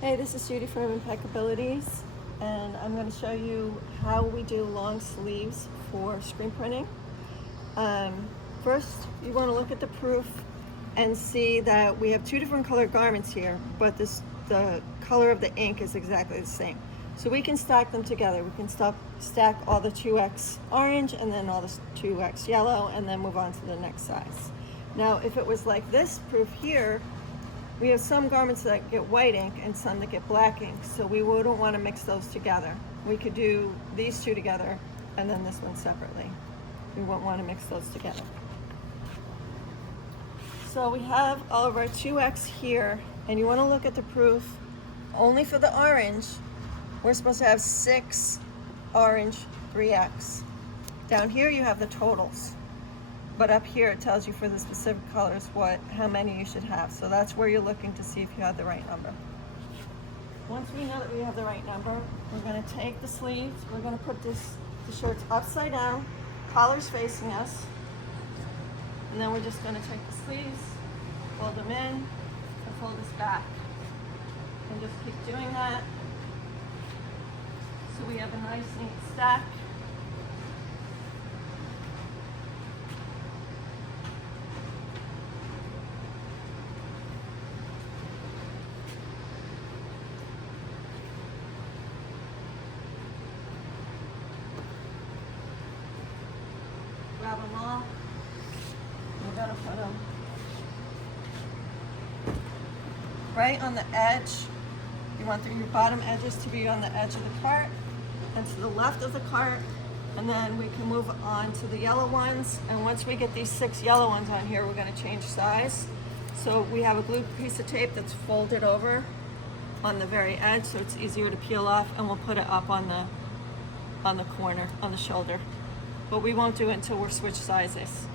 Hey, this is Judy from Impeccabilities, and I'm going to show you how we do long sleeves for screen printing. First, you want to look at the proof and see that we have two different colored garments here, but the color of the ink is exactly the same. So we can stack them together. We can stack all the 2X orange and then all the 2X yellow and then move on to the next size. Now, if it was like this proof here, we have some garments that get white ink and some that get black ink, so we wouldn't want to mix those together. We could do these two together and then this one separately. We won't want to mix those together. So we have all of our 2X here, and you want to look at the proof. Only for the orange, we're supposed to have 6 orange 3X. Down here you have the totals. But up here it tells you for the specific colors how many you should have. So that's where you're looking to see if you have the right number. Once we know that we have the right number, we're going to take the sleeves, we're going to put the shirts upside down, collars facing us, and then we're just going to take the sleeves, fold them in, and fold this back. And just keep doing that. So we have a nice neat stack. Grab them all. We're going to put them right on the edge. You want your bottom edges to be on the edge of the cart and to the left of the cart, and then we can move on to the yellow ones. And once we get these 6 yellow ones on here, we're going to change size. So we have a glue piece of tape that's folded over on the very edge so it's easier to peel off, and we'll put it up on the corner, on the shoulder. But we won't do it until we're switched sizes.